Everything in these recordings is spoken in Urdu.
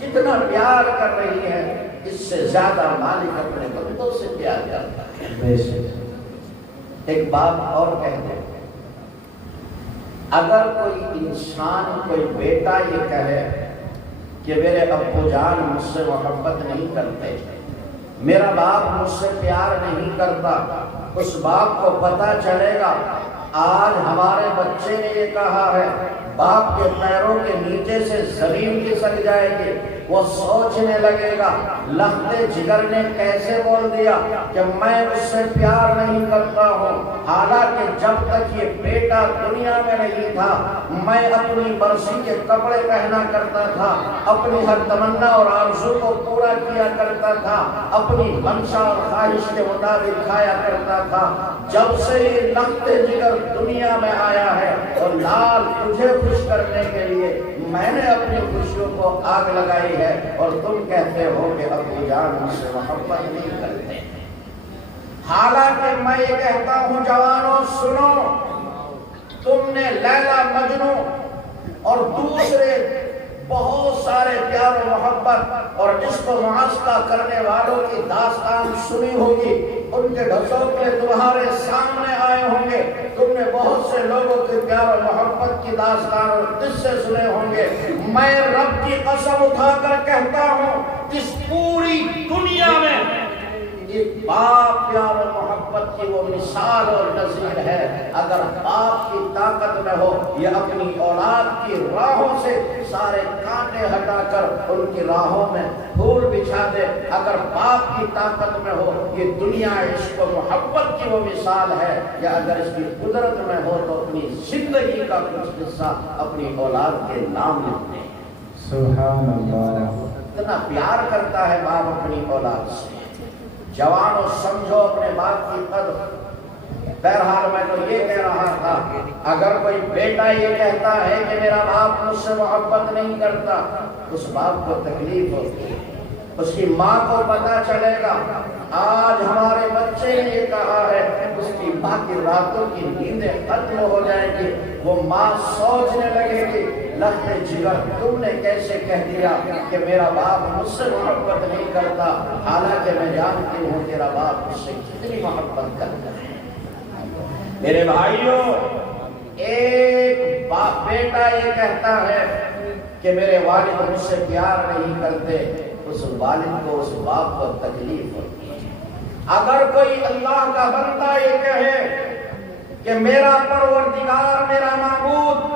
جتنا پیار کر رہی ہے اس سے زیادہ مالک اپنے بندوں سے پیار کرتا ہے۔ ایک بات اور کہہ دیں، اگر کوئی انسان، کوئی بیٹا یہ کہے کہ میرے ابو جان مجھ سے محبت نہیں کرتے، میرا باپ مجھ سے پیار نہیں کرتا، اس باپ کو پتہ چلے گا آج ہمارے بچے نے یہ کہا ہے، باپ کے پیروں کے نیچے سے زمین کھسک جائے گی، وہ سوچنے لگے گا لختے جگر نے کیسے بول دیا کہ میں اس سے پیار نہیں کرتا ہوں، حالانکہ جب تک یہ بیٹا دنیا میں نہیں تھا میں اپنی مرضی کے کپڑے پہنا کرتا تھا، اپنی ہر تمنا اور آرزو کو پورا کیا کرتا تھا، اپنی منشا اور خواہش کے مطابق کھایا کرتا تھا۔ جب سے یہ لختے جگر دنیا میں آیا ہے اور لال تجھے خوش کرنے کے لیے میں نے اپنی خوشیوں کو آگ لگائی ہے، اور تم کہتے ہو کہ ابو جان مجھ سے محبت نہیں کرتے۔ حالانکہ میں یہ کہتا ہوں جوانوں سنو، تم نے لیلا مجنو اور دوسرے بہت سارے پیار و محبت اور عشق و معاشقہ کرنے والوں کی داستان سنی ہوگی، ان کے ڈھسوکلے تمہارے سامنے آئے ہوں گے، تم نے بہت سے لوگوں کے پیار و محبت کی داستان اور قصے سنے ہوں گے۔ میں رب کی قسم اٹھا کر کہتا ہوں اس پوری دنیا میں ایک باپ پیار و محبت کی وہ مثال اور نظیر ہے۔ اگر باپ کی طاقت میں ہو یہ اپنی اولاد کی راہوں سے سارے کانٹے ہٹا کر ان کی راہوں میں پھول بچھا دے، اگر باپ کی طاقت میں ہو یہ دنیا عشق و محبت کی وہ مثال ہے، یا اگر اس کی قدرت میں ہو تو اپنی زندگی کا کچھ حصہ اپنی اولاد کے نام لکھ دے۔ سبحان اللہ، اتنا پیار کرتا ہے باپ اپنی اولاد سے۔ جوانوں سمجھو اپنے باپ کی قدر۔ بہرحال میں تو یہ کہہ رہا تھا اگر کوئی بیٹا یہ کہتا ہے کہ میرا باپ مجھ سے محبت نہیں کرتا، اس باپ کو تکلیف ہوتی ہے، اس کی ماں کو پتہ چلے گا آج ہمارے بچے نے یہ کہا ہے، اس کی ماں کی راتوں کی نیندیں ختم ہو جائیں گی، وہ ماں سوچنے لگے گی لختے جگر تم نے کیسے کہہ دیا کہ میرا باپ مجھ سے محبت نہیں کرتا، حالانکہ میں جانتی ہوں تیرا باپ مجھ سے کتنی محبت کرتا ہے۔ میرے بھائیوں، ایک بیٹا یہ کہتا ہے کہ میرے والد مجھ سے پیار نہیں کرتے، اس والد کو، اس باپ کو تکلیف ہوتی ہے۔ اگر کوئی اللہ کا بندہ یہ کہے کہ میرا پروردگار، میرا معبود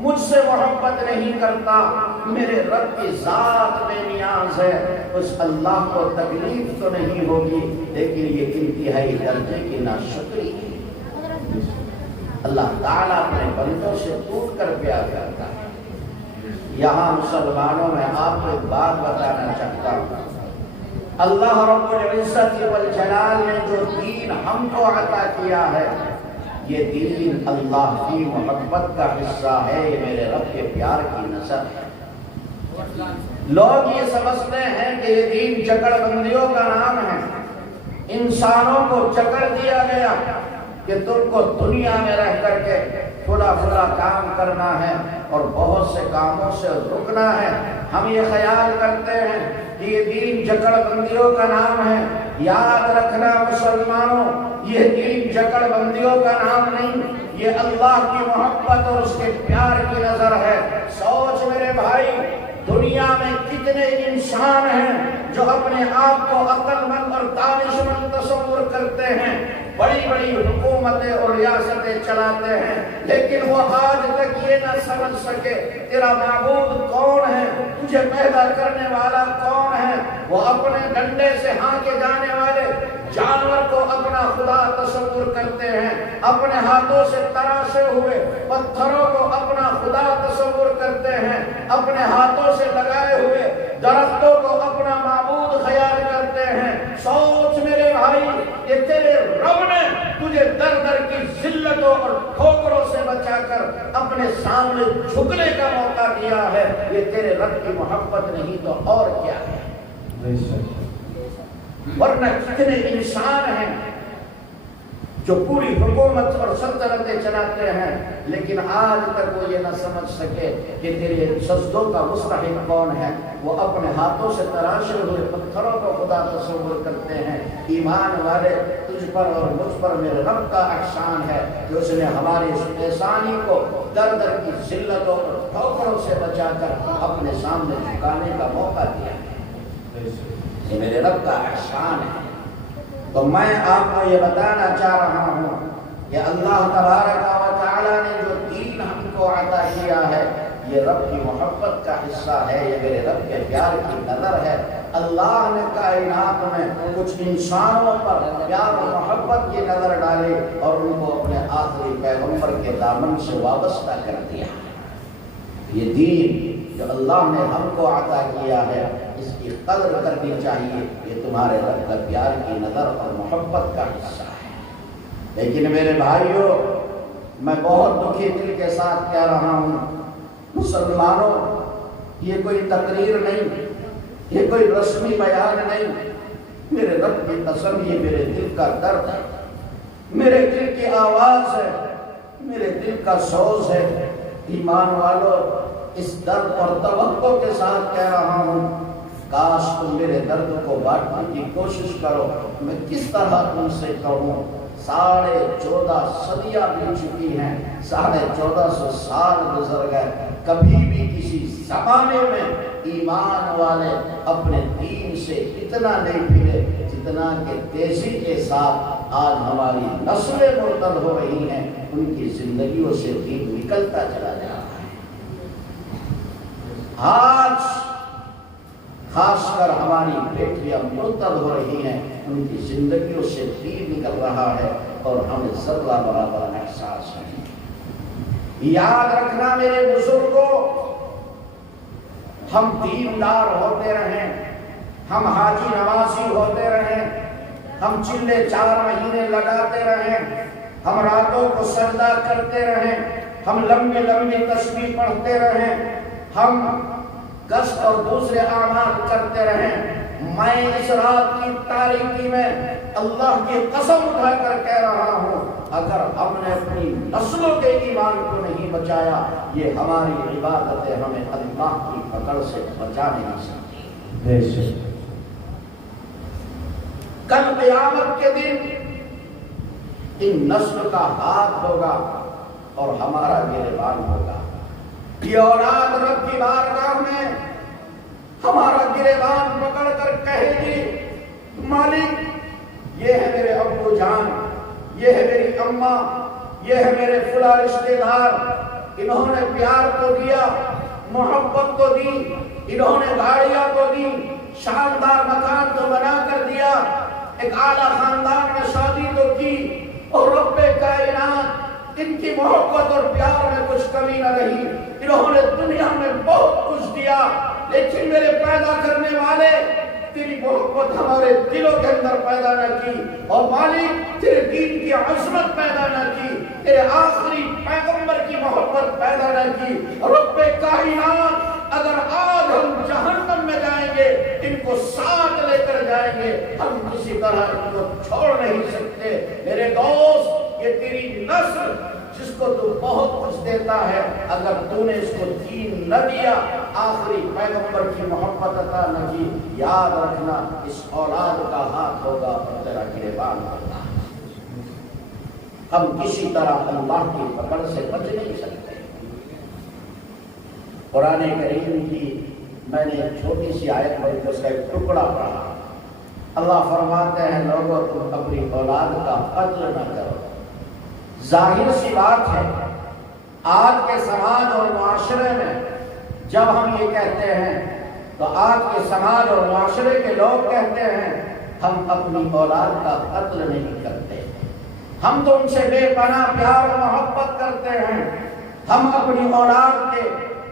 مجھ سے محبت نہیں کرتا، میرے رب کی ذات بے نیاز ہے، اس اللہ کو تکلیف تو نہیں ہوگی، لیکن یہ انتہائی درجے کی ناشکری ہے۔ اللہ تعالیٰ اپنے بندوں سے ٹوٹ کر پیار کرتا ہے۔ یہاں مسلمانوں میں آپ کو ایک بات بتانا چاہتا ہوں، اللہ رب العزت والجلال نے جو دین ہم کو عطا کیا ہے، یہ دین اللہ کی محبت کا حصہ ہے، یہ میرے رب کے پیار کی نظر ہے۔ لوگ یہ سمجھتے ہیں کہ یہ دین جکڑ بندیوں کا نام ہے، انسانوں کو جکڑ دیا گیا کہ تم کو دنیا میں رہ کر کے تھوڑا کام کرنا ہے اور بہت سے کاموں سے رکنا ہے۔ ہم یہ خیال کرتے ہیں کہ یہ دین جکڑ بندیوں کا نام ہے۔ یاد رکھنا مسلمانوں، یہ دین جکڑ بندیوں کا نام نہیں، یہ اللہ کی محبت اور اس کے پیار کی نظر ہے۔ سوچ میرے بھائی، دنیا میں کتنے انسان ہیں جو اپنے آپ کو عقل مند اور دانش مند تصور کرتے ہیں، بڑی بڑی حکومتیں اور ریاستیں چلاتے ہیں، لیکن وہ آج تک یہ نہ سمجھ سکے تیرا معبود کون ہے، تجھے پیدا کرنے والا کون ہے۔ وہ اپنے ڈنڈے سے ہانکے جانے والے جانور کو اپنا خدا تصور کرتے ہیں، اپنے ہاتھوں سے تراشے ہوئے پتھروں کو اپنا خدا تصور کرتے ہیں، اپنے ہاتھوں سے لگائے ہوئے درختوں کو اپنا معبود خیال کرتے ہیں۔ سوچ میرے بھائی، یہ تیرے رب نے تجھے در در کی ذلتوں اور ٹھوکروں سے بچا کر اپنے سامنے جھکنے کا موقع دیا ہے، یہ تیرے رب کی محبت نہیں تو اور کیا ہے؟ ورنہ کتنے انسان ہیں جو پوری حکومت اور سلطنتیں چلاتے ہیں، لیکن آج تک وہ یہ نہ سمجھ سکے کہ تیرے سجدوں کا مستحق کون ہے۔ وہ اپنے ہاتھوں سے تراشے ہوئے پتھروں کو خدا تصور کرتے ہیں۔ ایمان والے، تجھ پر اور مجھ پر میرے رب کا احسان ہے کہ اس نے ہماری اس احسانی کو در در کی ذلتوں اور ٹھوکروں سے بچا کر اپنے سامنے جھکانے کا موقع دیا۔ یہ میرے رب کا احسان ہے۔ تو میں آپ کو یہ بتانا چاہ رہا ہوں کہ اللہ تبارک و تعالی نے جو دین ہم کو عطا کیا ہے، یہ رب کی محبت کا حصہ ہے، یہ میرے رب کے پیار کی نظر ہے۔ اللہ نے کائنات میں کچھ انسانوں پر پیار و محبت کی نظر ڈالی اور ان کو اپنے آخری پیغمبر کے دامن سے وابستہ کر دیا۔ یہ دین جو اللہ نے ہم کو عطا کیا ہے، اس کی قدر کرنی چاہیے۔ یہ تمہارے رب کا پیار کی نظر اور محبت کا حصہ ہے۔ لیکن میرے بھائیوں، میں بہت دکھی دل کے ساتھ کہہ رہا ہوں، مسلمانوں، یہ کوئی تقریر نہیں، یہ کوئی رسمی بیان نہیں، میرے رب کی قسم یہ میرے دل کا درد ہے، میرے دل کی آواز ہے، میرے دل کا سوز ہے۔ ایمان والو، اس درد اور توقع کے ساتھ کہہ رہا ہوں، کاش تم میرے درد کو بانٹنے کی کوشش کرو۔ میں کس طرح تم سے کہوں، 14.5 صدیاں بھی چکی ہیں، 1450 سال گزر گئے، کبھی بھی کسی زمانے میں ایمان والے اپنے دین سے اتنا نہیں پھرے جتنا کہ تیزی کے ساتھ آج ہماری نسلیں مرتد ہو رہی ہیں، ان کی زندگیوں سے دین نکلتا چلا جا رہا ہے۔ آج خاص کر ہماری بیٹیاں مرتد ہو رہی ہیں، ان کی زندگیوں سے دین نکل رہا ہے اور ہمیں ذرہ برابر احساس نہیں۔ یاد رکھنا میرے بزرگوں، ہم دیندار ہوتے رہیں، ہم حاجی نوازی ہوتے رہیں، ہم چلے 4 مہینے لگاتے رہیں، ہم راتوں کو سجدہ کرتے رہیں، ہم لمبی لمبی تسبیح پڑھتے رہیں، ہم گشت اور دوسرے اعمال کرتے رہیں، میں اس رات کی تاریکی میں اللہ کی قسم اٹھا کر کہہ رہا ہوں، اگر ہم نے اپنی نسلوں کے ایمان کو نہیں بچایا، یہ ہماری عبادتیں ہمیں اللہ کی پکڑ سے بچا نہیں سکتی۔ کل قیامت کے دن ان نسل کا ہاتھ ہوگا اور ہمارا گریبان ہوگا۔ یہ اولاد رب کی بارگاہ میں ہمارا گریبان پکڑ کر کہے گی، مالک یہ ہے میرے ابو جان، یہ ہے میری اماں، یہ ہے میرے فلاں رشتے دار، انہوں نے پیار تو دیا، محبت تو دی، انہوں نے گاڑیاں تو دی، شاندار مکان تو بنا کر دیا، ایک اعلیٰ خاندان میں شادی تو کی، اور رب کائنات ان کی محبت اور پیار میں کچھ کمی نہ رہی، انہوں نے دنیا میں بہت کچھ دیا، لیکن میرے پیدا کرنے والے تیری محبت ہمارے دلوں کے اندر پیدا نہ کی، اور مالک تیرے دین کی عظمت پیدا نہ کی، تیرے آخری پیغمبر کی محبت پیدا نہ کی۔ رب کائنات، اگر آج ہم جہنم میں جائیں گے، ان کو ساتھ لے کر جائیں گے، ہم کسی طرح ان کو چھوڑ نہیں سکتے۔ میرے دوست، یہ تیری نسل جس کو تو بہت کچھ دیتا ہے، اگر تو نے اس کو دین نہ دیا، آخری پیغمبر کی محبت عطا نہ کی، یاد رکھنا اس اولاد کا ہاتھ ہوگا اور تیرا گریبان ہوگا۔ ہم کسی طرح اللہ کی پکڑ سے بچ نہیں سکتے۔ قرآن کریم کی میں نے ایک چھوٹی سی آیت پڑھی، اس کا ایک ٹکڑا پڑھا۔ اللہ فرماتے ہیں، لوگوں تم اپنی اولاد کا قتل نہ کرو۔ ظاہر سی بات ہے، آج کے سماج اور معاشرے میں جب ہم یہ کہتے ہیں تو آج کے سماج اور معاشرے کے لوگ کہتے ہیں ہم اپنی اولاد کا قتل نہیں کرتے، ہم تو ان سے بے پناہ پیار و محبت کرتے ہیں، ہم اپنی اولاد کے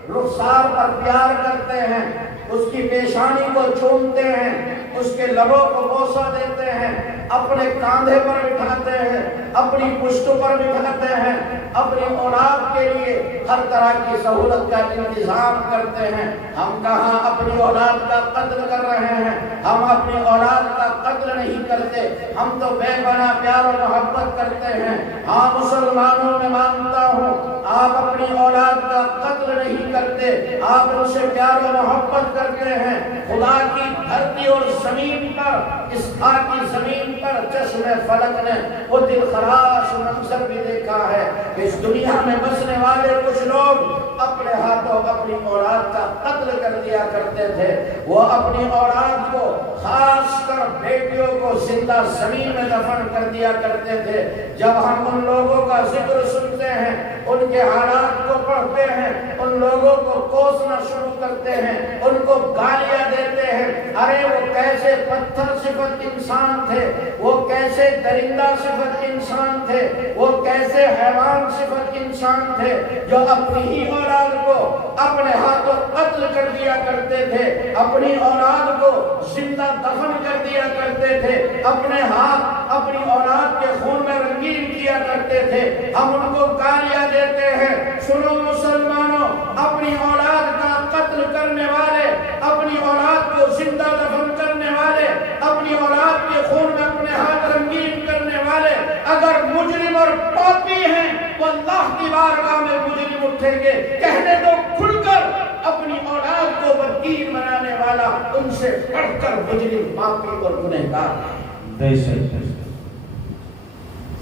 رخسار پر پیار کرتے ہیں، اس کی پیشانی کو چومتے ہیں، اس کے لبوں کو بوسہ دیتے ہیں، اپنے کاندھے پر بٹھاتے ہیں، اپنی پشت پر بٹھاتے ہیں، اپنی اولاد کے لیے ہر طرح کی سہولت کا انتظام کرتے ہیں۔ ہم کہاں اپنی اولاد کا قتل کر رہے ہیں؟ ہم اپنی اولاد کا قتل نہیں کرتے۔ کرتے، ہم تو بے پناہ پیار و محبت کرتے ہیں۔ ہاں مسلمانوں میں مانتا ہوں آپ اپنی اولاد کا قتل نہیں کرتے، آپ ان سے پیار و محبت کرتے ہیں۔ خدا کی دھرتی اور زمین پر، اس خاکی زمین پر چشم فلک نے وہ دلخراش منظر بھی دیکھا ہے کہ اس دنیا میں بسنے والے کچھ لوگ اپنے ہاتھوں اپنی اولاد کا قتل کر دیا کرتے تھے۔ وہ اپنی اولاد کو، خاص کر بیٹیوں کو، زندہ زمین میں دفن کر دیا کرتے تھے۔ جب ہم ان لوگوں کا ذکر سنتے ہیں، ان کے حالات کو پڑھتے ہیں، ان لوگوں کو کوسنا شروع کرتے ہیں، ان کو گالیاں دیتے ہیں، ارے وہ کیسے پتھر صفت انسان تھے، وہ کیسے درندہ صفت انسان تھے، وہ کیسے حیوان صفت انسان تھے جو اپنی ہی اولاد کو اپنے ہاتھوں قتل کر دیا کرتے تھے، اپنی اولاد کو زندہ دفن کر دیا کرتے تھے، اپنے ہاتھ اپنی اولاد کے خون میں رنگین کیا کرتے تھے۔ ہم ان کو گالیاں دیتے ہیں۔ سنو مسلمانوں، اپنی اولاد کا قتل کرنے والے، اپنی اولاد کو زندہ دفن کرنے والے، اپنی اولاد کے خون میں اپنے ہاتھ رنگین کرنے والے اگر مجرم اور پاپی ہیں، وہ اللہ کی بارگاہ میں مجرم اٹھیں گے۔ کہنے دو کھل کر، اپنی اولاد کو بدین بنانے والا ان سے بڑھ کر مجرم، پاپی اور گنہگار ہے۔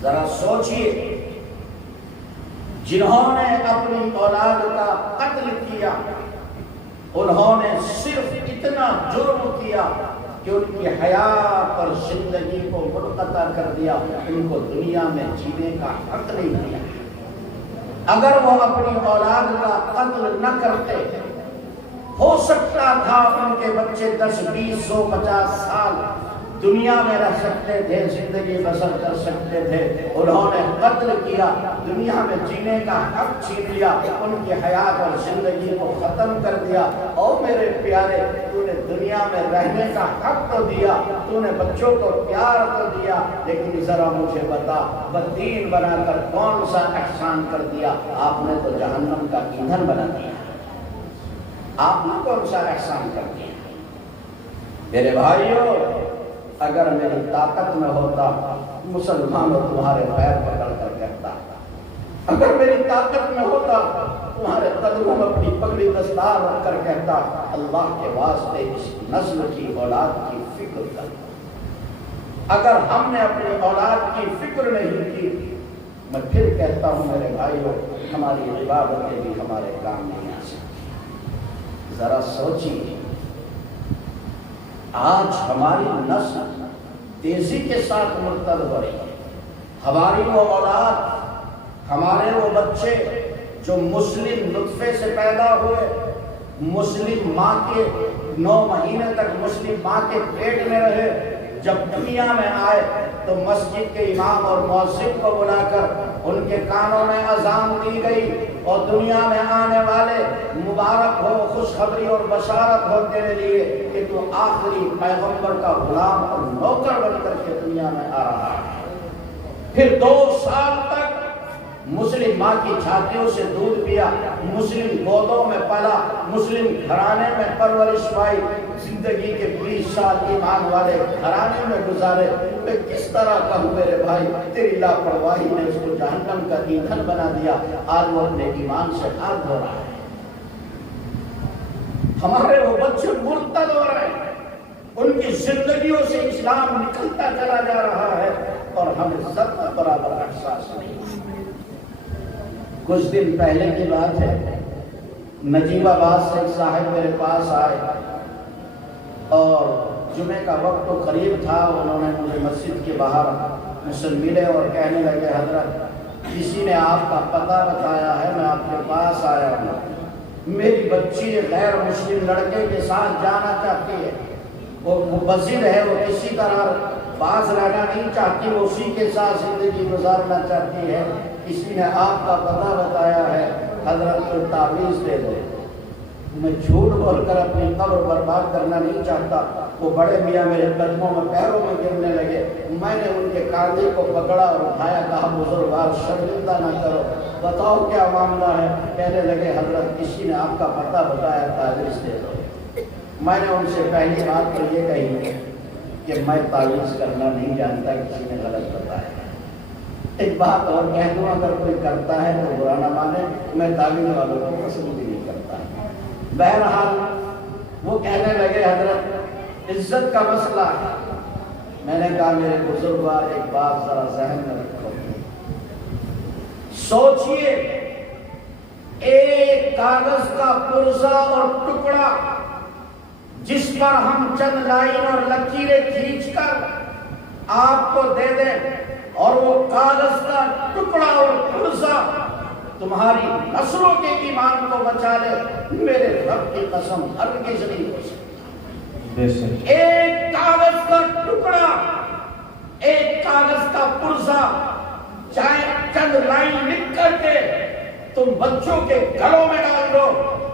ذرا سوچئے، جنہوں نے اپنی اولاد کا قتل کیا، انہوں نے صرف اتنا جرم کیا کہ ان کی حیات اور زندگی کو منقطع کر دیا، ان کو دنیا میں جینے کا حق نہیں دیا۔ اگر وہ اپنی اولاد کا قتل نہ کرتے، ہو سکتا تھا ان کے بچے 10 20 100 50 سال دنیا میں رہ سکتے تھے، زندگی بسر کر سکتے تھے۔ انہوں نے قتل کیا، دنیا میں جینے کا حق چھین لیا، ان کی حیات اور زندگی کو ختم کر دیا۔ اور میرے پیارے، تو نے دنیا میں رہنے کا حق تو دیا، تو نے بچوں کو پیار تو دیا، لیکن ذرا مجھے بتا، بدین بنا کر کون سا احسان کر دیا؟ آپ نے تو جہنم کا ایندھن بنا دیا۔ آپ نے کون سا احسان کر دیا؟ میرے بھائیوں، اگر میری طاقت میں ہوتا، مسلمانوں تمہارے پیر پکڑ کر کہتا، اگر میری طاقت میں ہوتا، تمہارے قدموں میں اپنی پگڑی دستار رکھ کر کہتا، اللہ کے واسطے اس نسل کی اولاد کی فکر کر۔ اگر ہم نے اپنی اولاد کی فکر نہیں کی، میں پھر کہتا ہوں میرے بھائیوں، ہماری عبادتیں بھی ہمارے کام نہیں آ سکتی۔ ذرا سوچیے، آج ہماری نسل تیزی کے ساتھ مرتد ہو رہی ہے۔ ہماری وہ اولاد، ہمارے وہ بچے جو مسلم نطفے سے پیدا ہوئے، مسلم ماں کے 9 مہینے تک مسلم ماں کے پیٹ میں رہے، جب دنیا میں آئے تو مسجد کے امام اور مؤذن کو بلا کر ان کے کانوں میں اذان دی گئی، اور دنیا میں آنے والے مبارک ہو، خوشخبری اور بشارت ہو تیرے لیے کہ تو آخری پیغمبر کا غلام اور نوکر بن کر کے دنیا میں آ رہا ہے۔ پھر 2 سال تک مسلم ماں کی چھاتیوں سے دودھ پیا، مسلم گودوں میں پلا، مسلم گھرانے میں پرورش پائی، زندگی کے 20 سال ایمان والے گھرانے میں گزارے۔ میں کس طرح کہوں میرے بھائی، تیری لاپرواہی نے اس کو جہنم کا ایندھن بنا دیا۔ آج وہ اپنے ایمان سے ہاتھ دھو رہا ہے۔ ہمارے وہ بچے مرتد ہو رہے ہیں، ان کی زندگیوں سے اسلام نکلتا چلا جا رہا ہے، اور ہمیں سب کا برابر احساس نہیں۔ کچھ دن پہلے کی بات ہے، نجیب آباد سے ایک صاحب میرے پاس آئے، اور جمعے کا وقت تو قریب تھا۔ انہوں نے مجھے مسجد کے باہر مجھ سے ملے اور کہنے لگے، حضرت کسی نے آپ کا پتہ بتایا ہے، میں آپ کے پاس آیا ہوں۔ میری بچی غیر مسلم لڑکے کے ساتھ جانا چاہتی ہے، وہ مبذر ہے، وہ کسی طرح باز رہنا نہیں چاہتی، وہ اسی کے ساتھ زندگی گزارنا چاہتی ہے۔ کسی نے آپ کا پتہ بتایا ہے، حضرت کو تعویذ دے دو۔ میں جھوٹ بول کر اپنی قبر برباد کرنا نہیں چاہتا۔ وہ بڑے میاں میرے قدموں میں پیروں میں گرنے لگے۔ میں نے ان کے کاندھے کو پکڑا اور اٹھایا، کہا بزرگوار شرمندہ نہ کرو، بتاؤ کیا معاملہ ہے؟ کہنے لگے، حضرت کسی نے آپ کا پتہ بتایا، تعویذ دے دو۔ میں نے ان سے پہلی بات تو یہ کہی کہ میں تعویذ کرنا نہیں جانتا، کسی نے غلط بتایا۔ ایک بات اور کہہ دوں، اگر کوئی کرتا ہے تو برا نہ مانے، میں تعویذ والوں کو پسند بھی نہیں کرتا۔ بہرحال وہ کہنے لگے حضرت عزت کا مسئلہ ہے۔ میں نے کہا میرے بزرگوار ایک بات ذرا ذہن میں رکھو، سوچئے ایک کاغذ کا پرزہ اور ٹکڑا جس پر ہم چند لائن اور لکیریں کھینچ کر آپ کو دے دیں اور وہ کاغذ کا ٹکڑا اور پرزہ تمہاری نسلوں کے ایمان کو بچا لے، میرے رب کی قسم ہرگز نہیں ہو سکتی۔ ایک کاغذ کا ٹکڑا، ایک کاغذ کا پرزہ، چاہے چند لائن لکھ کر کے تم بچوں کے گلوں میں ڈال دو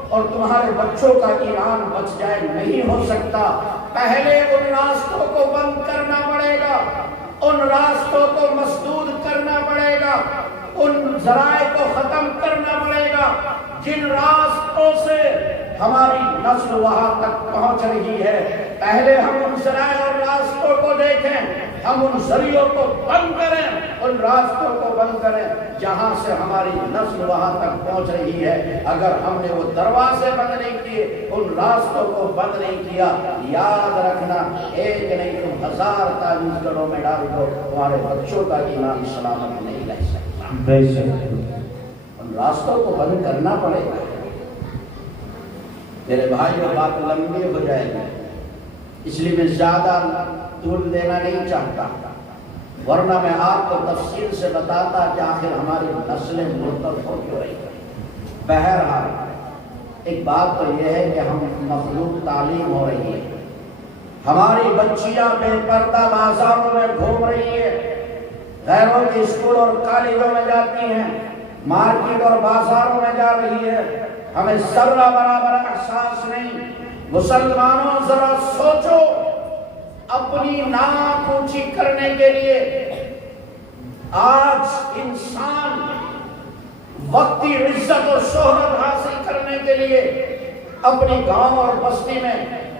اور تمہارے بچوں کا ایمان بچ جائے، نہیں ہو سکتا۔ پہلے ان راستوں کو بند کرنا پڑے گا، ان راستوں کو مسدود کرنا پڑے گا، ان ذرائع کو ختم کرنا پڑے گا جن راستوں سے ہماری نسل وہاں تک پہنچ رہی ہے۔ پہلے ہم ان ذرائع اور راستوں کو دیکھیں، ہم ان ذریعوں کو بند کریں، ان راستوں کو بند کریں جہاں سے ہماری نسل وہاں تک پہنچ رہی ہے۔ اگر ہم نے وہ دروازے بند نہیں کیے، ان راستوں کو بند نہیں کیا، یاد رکھنا ایک نہیں تم 1000 تعویذ گھروں میں ڈال دو، تمہارے بچوں کا ایمان سلامت نہیں رہ سکتا۔ ان راستوں کو بند کرنا پڑے گا۔ میرے بھائی وہ بات لمبی ہو جائے گی، اس لیے میں زیادہ طول دینا نہیں چاہتا، ورنہ میں آپ کو تفصیل سے بتاتا کہ آخر ہماری نسلیں مرتد ہو کیوں رہی ہیں۔ بہرحال ایک بات تو یہ ہے کہ ہم مخلوق تعلیم ہو رہی ہے، ہماری بچیاں بے پردہ بازاروں میں گھوم رہی ہے، غیروں کے اسکول اور کالجوں میں جاتی ہیں، مارکیٹ اور بازاروں میں جا رہی ہے، ہمیں ذرہ برابر احساس نہیں۔ مسلمانوں ذرا سوچو، اپنی ناک اونچی کرنے کے لیے آج انسان وقتی عزت اور شہرت حاصل کرنے کے لیے اپنی گاؤں اور بستی میں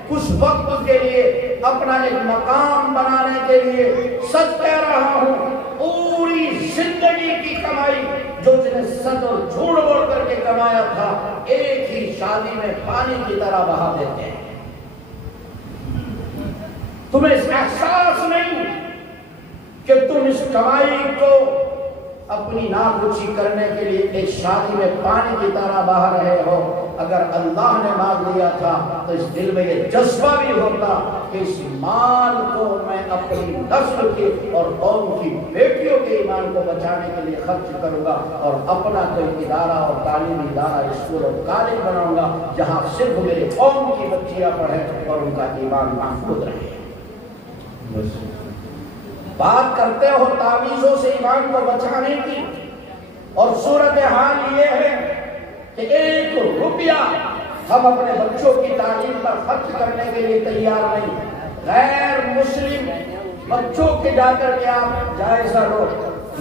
کچھ وقت کے لیے اپنا ایک مقام بنانے کے لیے، سچ کہہ رہا ہوں، پوری زندگی کی کمائی جو جنہیں سچ اور جھوٹ بول کر کے کمایا تھا، ایک ہی شادی میں پانی کی طرح بہا دیتے ہیں۔ تمہیں اس احساس نہیں کہ تم اس کمائی کو اپنی ناک اونچی کرنے کے لیے ایک شادی میں پانی کی طرح بہا رہے ہو۔ اگر اللہ نے مال دیا تھا تو اس دل میں یہ جذبہ بھی ہوتا کہ اس مال کو میں اپنی نسل کی اور قوم کی بیٹیوں کے ایمان کو بچانے کے لیے خرچ کروں گا، اور اپنا کوئی ادارہ اور تعلیمی ادارہ، اسکول اور کالج بناؤں گا جہاں صرف میرے قوم کی بچیاں پڑھیں اور ان کا ایمان محفوظ رہے۔ بات کرتے ہو تعویذوں سے ایمان کو بچانے کی، اور صورتحال یہ ہے کہ 1 روپیہ ہم اپنے بچوں کی تعلیم پر خرچ کرنے کے لیے تیار نہیں۔ غیر مسلم بچوں کے جا کر کے آپ جائزہ لو،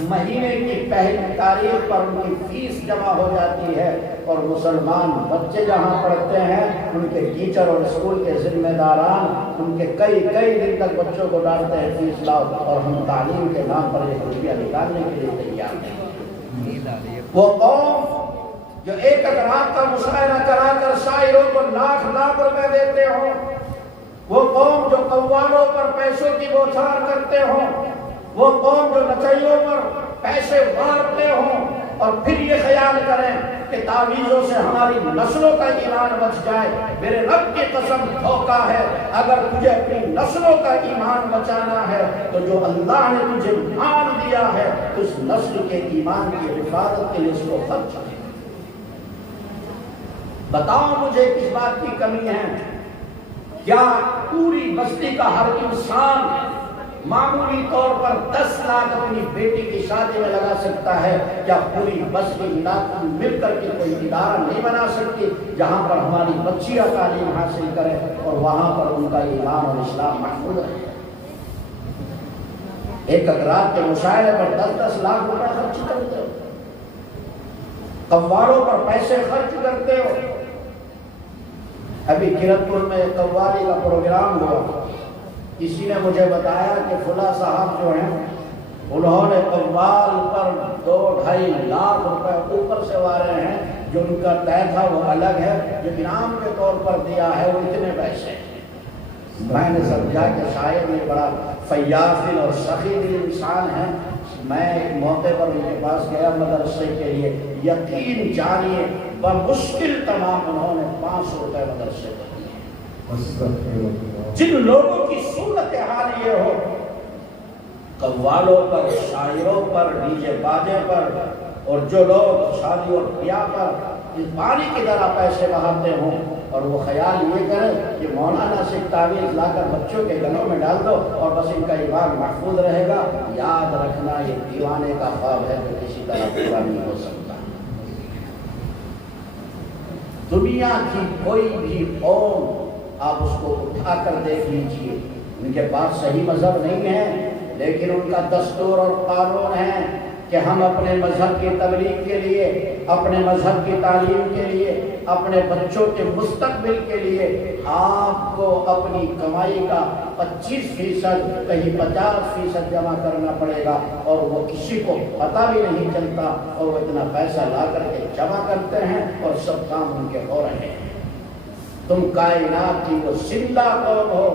مہینے کی پہلی تاریخ پر ان کی فیس جمع ہو جاتی ہے، اور مسلمان بچے جہاں پڑھتے ہیں ان کے ٹیچر اور اسکول کے ذمہ داران ان کے کئی دن تک بچوں کو ڈالتے ہیں فیس لاؤ، اور ہم تعلیم کے نام پر 1 روپیہ نکالنے کے لیے تیار نہیں۔ وہ قوم جو ایک رات کا مشاعرہ کرا کر شاعروں کو لاکھ روپے دیتے ہوں، وہ قوم جو قوالوں پر پیسوں کی بوچھار کرتے ہوں، وہ قوم جو نچیوں پر پیسے مارتے ہوں، اور پھر یہ خیال کریں کہ تعویذوں سے ہماری نسلوں کا ایمان بچ جائے، میرے رب کی قسم دھوکہ ہے۔ اگر تجھے اپنی نسلوں کا ایمان بچانا ہے تو جو اللہ نے تجھے مال دیا ہے اس نسل کے ایمان کی حفاظت کے لیے اس کو خرچ کرے۔ بتاؤ مجھے کس بات کی کمی ہے؟ کیا پوری بستی کا ہر انسان معمولی طور پر 10 لاکھ اپنی بیٹی کی شادی میں لگا سکتا ہے؟ کیا پوری بستی مل کر کے کوئی ادارہ نہیں بنا سکتی جہاں پر ہماری بچیاں تعلیم حاصل کریں اور وہاں پر ان کا ایمان اور اسلام محفوظ رہے؟ ایک رات کے مشاعرے پر 10 لاکھ روپے خرچ کرتے ہو، قوالوں پر پیسے خرچ کرتے ہو۔ ابھی کرت پور میں قوالی کا پروگرام ہوا، کسی نے مجھے بتایا کہ فلاں صاحب جو ہیں انہوں نے قوال پر 2-2.5 لاکھ روپے اوپر سے وارے ہیں، جو ان کا طے تھا وہ الگ ہے، جو انعام کے طور پر دیا ہے وہ اتنے پیسے۔ میں نے سمجھا کہ شاید یہ بڑا فیاض دل اور سخی دل انسان ہے۔ میں ایک موقع پر ان کے پاس گیا مدرسے کے لیے، یقین جانیے بمشکل تمام انہوں نے 500 روپے مدرسے کو دیے۔ جن لوگوں کی صورتحال یہ ہو، قوالوں پر، شاعروں پر، ڈی جے باجے پر، اور جو لوگ شادی اور بیاہ پر اس پانی کی طرح پیسے بہاتے ہوں، اور وہ خیال یہ کرے کہ مولانا سے تعویذ لا کر بچوں کے گلوں میں ڈال دو اور بس ان کا ایمان محفوظ رہے گا، یاد رکھنا یہ دیوانے کا خواب ہے جو کسی طرح پورا نہیں ہو سکتا۔ دنیا کی کوئی بھی قوم آپ اس کو اٹھا کر دیکھ لیجیے، ان کے پاس صحیح مذہب نہیں ہے، لیکن ان کا دستور اور قانون ہے کہ ہم اپنے مذہب کی تبلیغ کے لیے، اپنے مذہب کی تعلیم کے لیے، اپنے بچوں کے مستقبل کے لیے آپ کو اپنی کمائی کا 25%، کہیں 50% جمع کرنا پڑے گا، اور وہ کسی کو پتہ بھی نہیں چلتا، اور وہ اتنا پیسہ لا کر کے جمع کرتے ہیں اور سب کام ان کے ہو رہے ہیں۔ تم کائنات کی وہ زندہ قوم ہو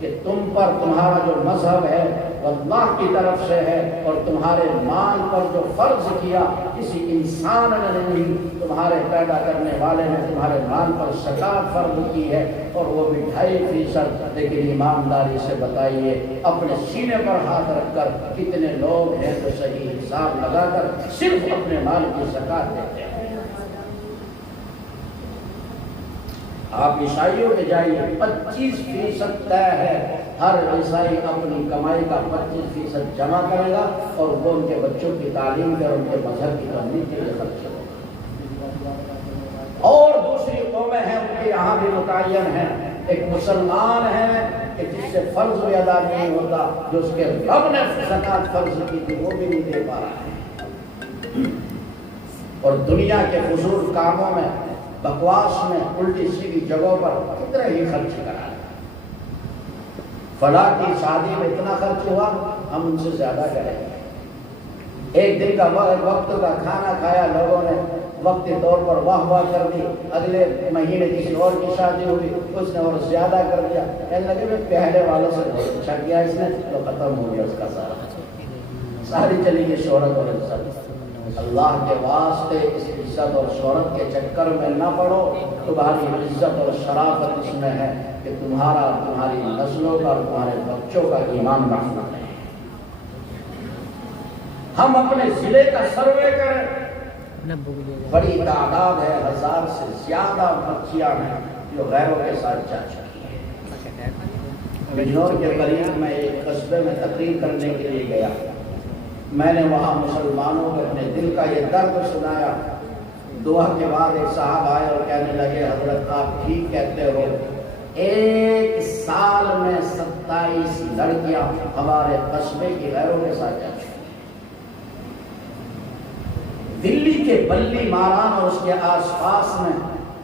کہ تم پر تمہارا جو مذہب ہے وہ اللہ کی طرف سے ہے، اور تمہارے مال پر جو فرض کیا کسی انسان نے نہیں، تمہارے پیدا کرنے والے نے تمہارے مال پر زکات فرض کی ہے، اور وہ بھی 2.5%۔ لیکن ایمانداری سے بتائیے، اپنے سینے پر ہاتھ رکھ کر کتنے لوگ ہیں جو صحیح حساب لگا کر صرف اپنے مال کی زکات دیتے ہیں؟ آپ عیسائیوں کے جائیے، 25% طے ہے، ہر عیسائی اپنی کمائی کا 25% جمع کرے گا، اور وہ ان کے بچوں کی تعلیم کے اور ان کے مذہب کی تبلیغ کے لیے خرچ ہوگا۔ اور دوسری قومیں ہیں، ان کے یہاں بھی متعین ہیں، ایک مسلمان ہے کہ جس سے فرض بھی ادا نہیں ہوتا، جو اس کے رب نے زکات فرض کی تھی وہ بھی نہیں دے پا رہا ہے، اور دنیا کے فضول کاموں میں، بکواس میں، الٹی سیدھی جگہوں پر کتنے ہی خرچ کرا ہے۔ فلاں کی شادی میں اتنا خرچ ہوا، ہم ان سے زیادہ کریں گے۔ ایک دن کا وقت کا کھانا کھایا، لوگوں نے وقتی طور پر واہ واہ کر دی، اگلے مہینے کسی اور کی شادی ہوئی، اس نے اور زیادہ کر دیا، کہنے لگے میں پہلے والوں سے بہت اچھا کیا اس نے، تو ختم ہو گیا اس کا ساری چلی گئی شہرت اور عزت۔ اللہ کے واسطے اس عزت اور شہرت کے چکر میں نہ پڑو، تمہاری عزت اور شرافت اس میں ہے کہ تمہاری نسلوں کا اور تمہارے بچوں کا ایمان محفوظ ہے۔ ہم اپنے ضلع کا سروے کریں، بڑی تعداد ہے، 1000 سے زیادہ بچیاں ہیں جو غیروں کے ساتھ جا چکی ہیں۔ بجنور کے قریب میں ایک قصبے میں تقریر کرنے کے لیے گیا، میں نے وہاں مسلمانوں کو اپنے دل کا یہ درد سنایا۔ دعا کے بعد ایک صاحب آئے اور کہنے لگے حضرت آپ ٹھیک کہتے ہو، 1 سال میں 27 لڑکیاں ہمارے قصبے کی غیروں کے ساتھ جا چکی۔ دلی کے بلی ماران اور اس کے آس پاس میں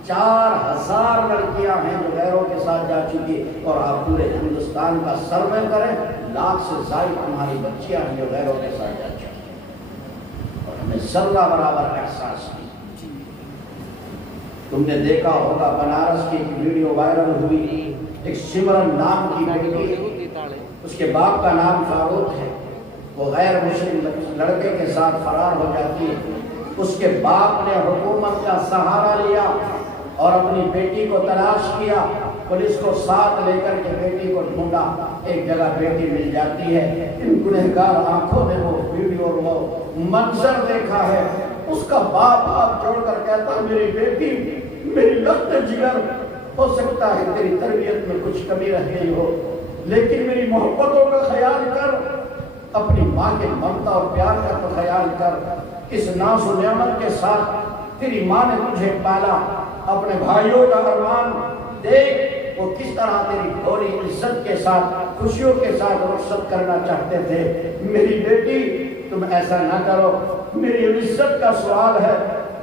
4000 لڑکیاں ہیں جو غیروں کے ساتھ جا چکی، اور آپ پورے ہندوستان کا سروے کریں، 1 لاکھ سے زائد تمہاری بچیاں ہیں جو غیروں کے ساتھ جا چکی، اور ہمیں ذرہ برابر احساس نہیں۔ تم نے دیکھا ہوگا بنارس کی ایک ویڈیو وائرل ہوئی، ایک سمرن نام کی بیٹی، اس کے باپ کا نام فاروق ہے، وہ غیر مسلم لڑکے کے ساتھ فرار ہو جاتی ہے، اس کے باپ نے حکومت کا سہارا لیا اور اپنی بیٹی کو تلاش کیا، پولیس کو ساتھ لے کر کے بیٹی کو ڈھونڈا، ایک جگہ بیٹی مل جاتی ہے۔ ان گنہگار آنکھوں نے وہ ویڈیو اور وہ منظر دیکھا ہے، اس کا باپ ہاتھ جوڑ کر کہتا میری بیٹی، میری لخت جگر، ہو سکتا ہے تیری تربیت میں کچھ کمی رہ گئی ہو، لیکن میری محبتوں کا خیال کر، اپنی ماں کے ممتا اور پیار کا تو خیال کر، اس ناز و نعمت کے ساتھ تیری ماں نے تجھے پالا، اپنے بھائیوں کا ارمان دیکھ وہ کس طرح تیری بھوری عزت کے ساتھ، خوشیوں کے ساتھ رخصت کرنا چاہتے تھے۔ میری بیٹی تم ایسا نہ کرو، میری عزت کا سوال ہے،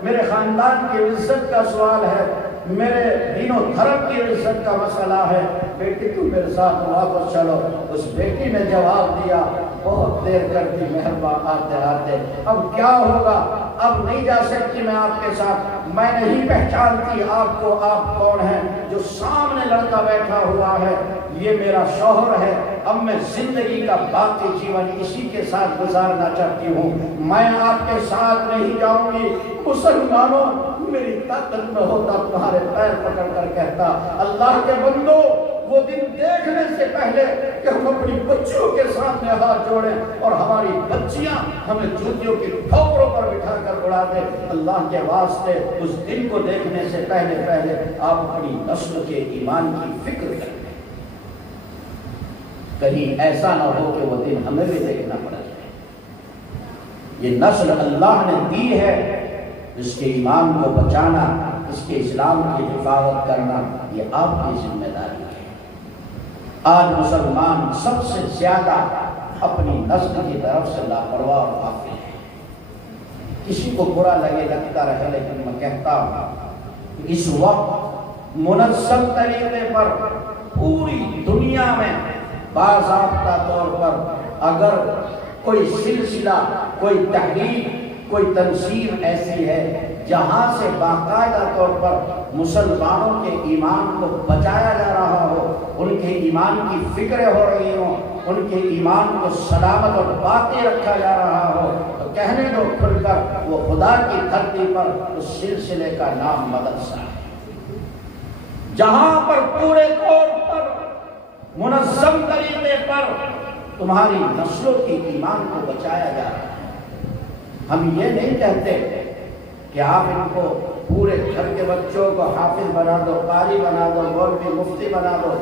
میرے خاندان کی عزت کا سوال ہے، میرے دین و دھرم کی عزت کا مسئلہ ہے، بیٹی تم میرے ساتھ واپس چلو۔ اس بیٹی نے جواب دیا، بہت دیر کر دی مہربان آتے آتے، اب کیا ہوگا، اب نہیں جا سکتی میں آپ کے ساتھ، میں نہیں پہچانتی آپ کو، آپ کون ہیں؟ جو سامنے لڑکا بیٹھا ہوا ہے یہ میرا شوہر ہے، اب میں زندگی کا باقی جیون اسی کے ساتھ گزارنا چاہتی ہوں، میں آپ کے ساتھ نہیں جاؤں گی۔ مسلمانوں، میری طاقت میں ہوتا تمہارے پیر پکڑ کر کہتا، اللہ کے بندو، وہ دن دیکھنے سے پہلے کہ ہم اپنی بچیوں کے سامنے ہاتھ جوڑیں اور ہماری بچیاں ہمیں جوتیوں کی ٹھوکروں پر بٹھا کر اڑا دیں، اللہ کے واسطے اس دن کو دیکھنے سے پہلے آپ اپنی نسل کے ایمان کی فکر کریں، کہیں ایسا نہ ہو کہ وہ دن ہمیں بھی دیکھنا پڑ جائے۔ یہ نسل اللہ نے دی ہے، اس کے ایمان کو بچانا، اس کے اسلام کی حفاظت کرنا یہ آپ کی ذمہ داری ہے۔ آج مسلمان سب سے زیادہ اپنی نسل کی طرف سے لاپرواہ اور غافل ہے۔ کسی کو برا لگے لگتا رہے، لیکن میں کہتا ہوں اس وقت منظم طریقے پر پوری دنیا میں باضابطہ طور پر اگر کوئی سلسلہ، کوئی تحریک، کوئی تنظیم ایسی ہے جہاں سے باقاعدہ طور پر مسلمانوں کے ایمان کو بچایا جا رہا ہو، ان کے ایمان کی فکریں ہو رہی ہوں، ان کے ایمان کو سلامت اور باقی رکھا جا رہا ہو، تو کہنے دو کھل کر، وہ خدا کی دھرتی پر اس سلسلے کا نام مدرسہ ہے، جہاں پر پورے طور پر منظم طریقے پر تمہاری نسلوں کی ایمان کو بچایا جا رہا ہے۔ ہم یہ نہیں کہتے کہ آپ ان کو پورے گھر کے بچوں کو حافظ بنا دو، قاری بنا دو، مولوی مفتی بنا دو،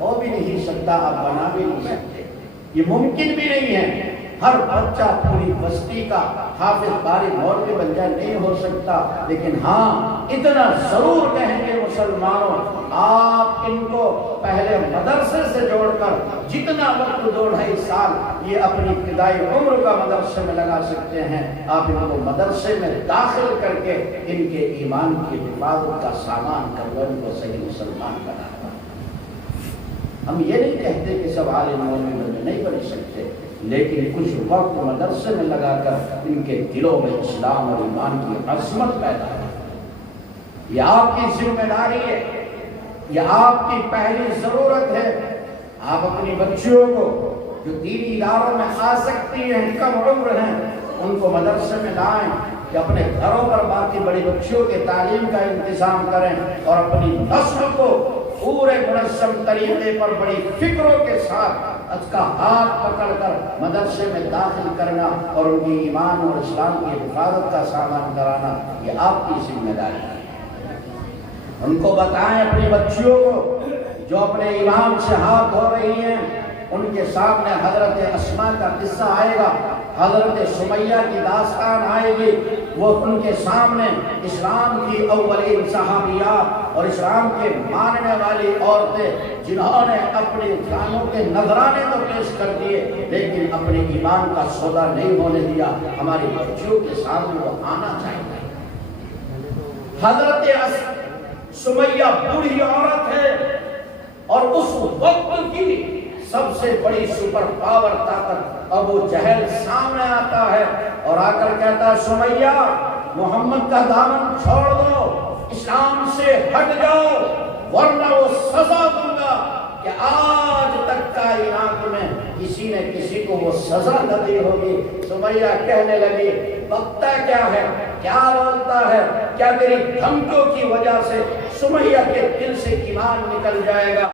ہو بھی نہیں سکتا، آپ بنا بھی نہیں سکتے، یہ ممکن بھی نہیں ہے۔ ہر بچہ پوری بستی کا حافظ قاری مولوی بن جائے نہیں ہو سکتا، لیکن ہاں اتنا ضرور کہیں گے مسلمانوں، آپ ان کو پہلے مدرسے سے جوڑ کر جتنا وقت 2.5 سال یہ اپنی ابتدائی عمر کا مدرسے میں لگا سکتے ہیں، آپ ان کو مدرسے میں داخل کر کے ان کے ایمان کی حفاظت کا سامان کر دو، ان کو صحیح مسلمان بنا دو۔ ہم یہ نہیں کہتے کہ سب عالم مولوی نہیں بن سکتے، لیکن کچھ وقت مدرسے میں لگا کر ان کے دلوں میں اسلام اور ایمان کی عظمت پیدا ہے۔ یہ آپ کی ذمہ داری ہے، یہ آپ کی پہلی ضرورت ہے۔ آپ اپنی بچیوں کو جو دینی اداروں میں آ سکتی ہیں، کم عمر ہیں، ان کو مدرسے میں لائیں، کہ اپنے گھروں پر باقی بڑی بچیوں کے تعلیم کا انتظام کریں اور اپنی نسل کو پورے منظم طریقے پر بڑی فکروں کے ساتھ اس کا ہاتھ پکڑ کر مدرسے میں داخل کرنا اور ان کی ایمان اور اسلام کی حفاظت کا سامان کرانا، یہ آپ کی ذمہ داری ہے۔ ان کو بتائیں، اپنی بچیوں کو جو اپنے امام سے ہاتھ دھو رہی ہیں، ان کے سامنے حضرت اسماء کا قصہ آئے گا، حضرت سمیہ کی داستان آئے گی، وہ ان کے سامنے اسلام کی اولین صحابیات اور اسلام کے ماننے والی عورتیں جنہوں نے اپنے جانوں کے نذرانے تو پیش کر دیے لیکن اپنے ایمان کا سودا نہیں ہونے دیا، ہماری بچیوں کے سامنے وہ آنا چاہیے۔ حضرت سمیہ بوڑھی عورت ہے اور اس وقت کی سب سے بڑی سپر پاور طاقت ابو جہل سامنے آتا ہے اور آ کر کہتا ہے، سمیہ محمد کا دامن چھوڑ دو، اسلام سے ہٹ جاؤ ورنہ وہ سزا دوں گا کہ آج تک کائنات میں کسی نے کسی کو وہ سزا نہ دی ہوگی۔ سمیہ کہنے لگی، بکتا کیا ہے، کیا بولتا ہے، کیا تیری دھمکیوں کی وجہ سے سمیہ کے دل سے ایمان نکل جائے گا؟